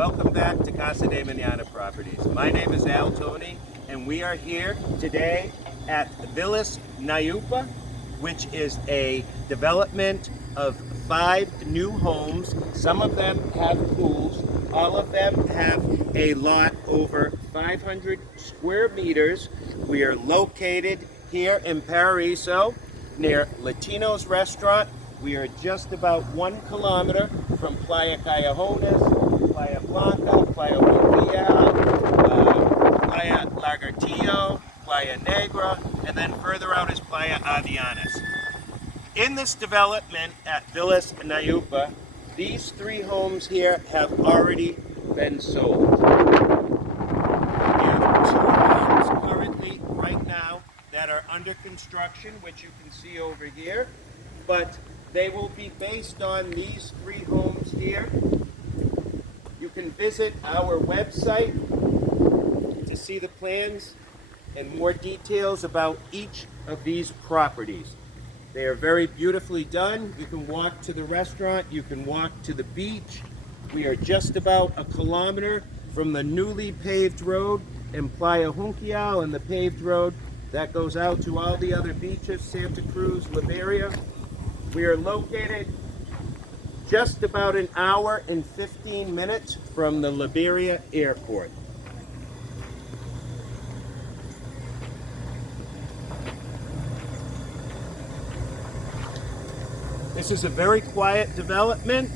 Welcome back to Casa de Mañana Properties. My name is Al Tony, and we are here today at Villas Nyupa, which is a development of 5 new homes. Some of them have pools. All of them have a lot over 500 square meters. We are located here in Paraiso near Latinos Restaurant. We are just about 1 kilometer from Playa Callejones, Playa Blanca, Playa Junquillal, Playa Playa Negra, and then further out is Playa Avellanas. In this development at Villas Nyupa, these 3 homes here have already been sold. We have 2 homes currently right now that are under construction, which you can see over here, but they will be based on these 3 homes here. You can visit our website to see the plans and more details about each of these properties. They are very beautifully done. You can walk to the restaurant, you can walk to the beach. We are just about 1 kilometer from the newly paved road in Playa Junquillal, and the paved road that goes out to all the other beaches, Santa Cruz, Liberia. We are located just about 1 hour and 15 minutes from the Liberia airport. This is a very quiet development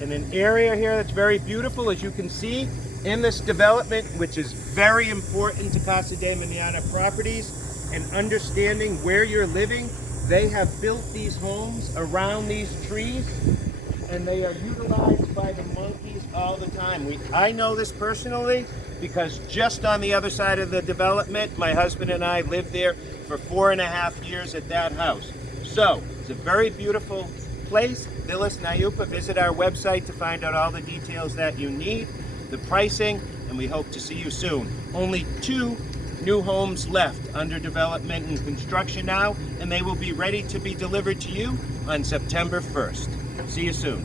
in an area here that's very beautiful, as you can see in this development, which is very important to Casa de Mañana Properties, and understanding where you're living. They have built these homes around these trees, and they are utilized by the monkeys all the time. I know this personally because just on the other side of the development, my husband and I lived there for 4.5 years at that house. So it's a very beautiful place, Villas Nyupa. Visit our website to find out all the details that you need, the pricing, and we hope to see you soon. Only 2 new homes left under development and construction now, and they will be ready to be delivered to you on September 1st. See you soon.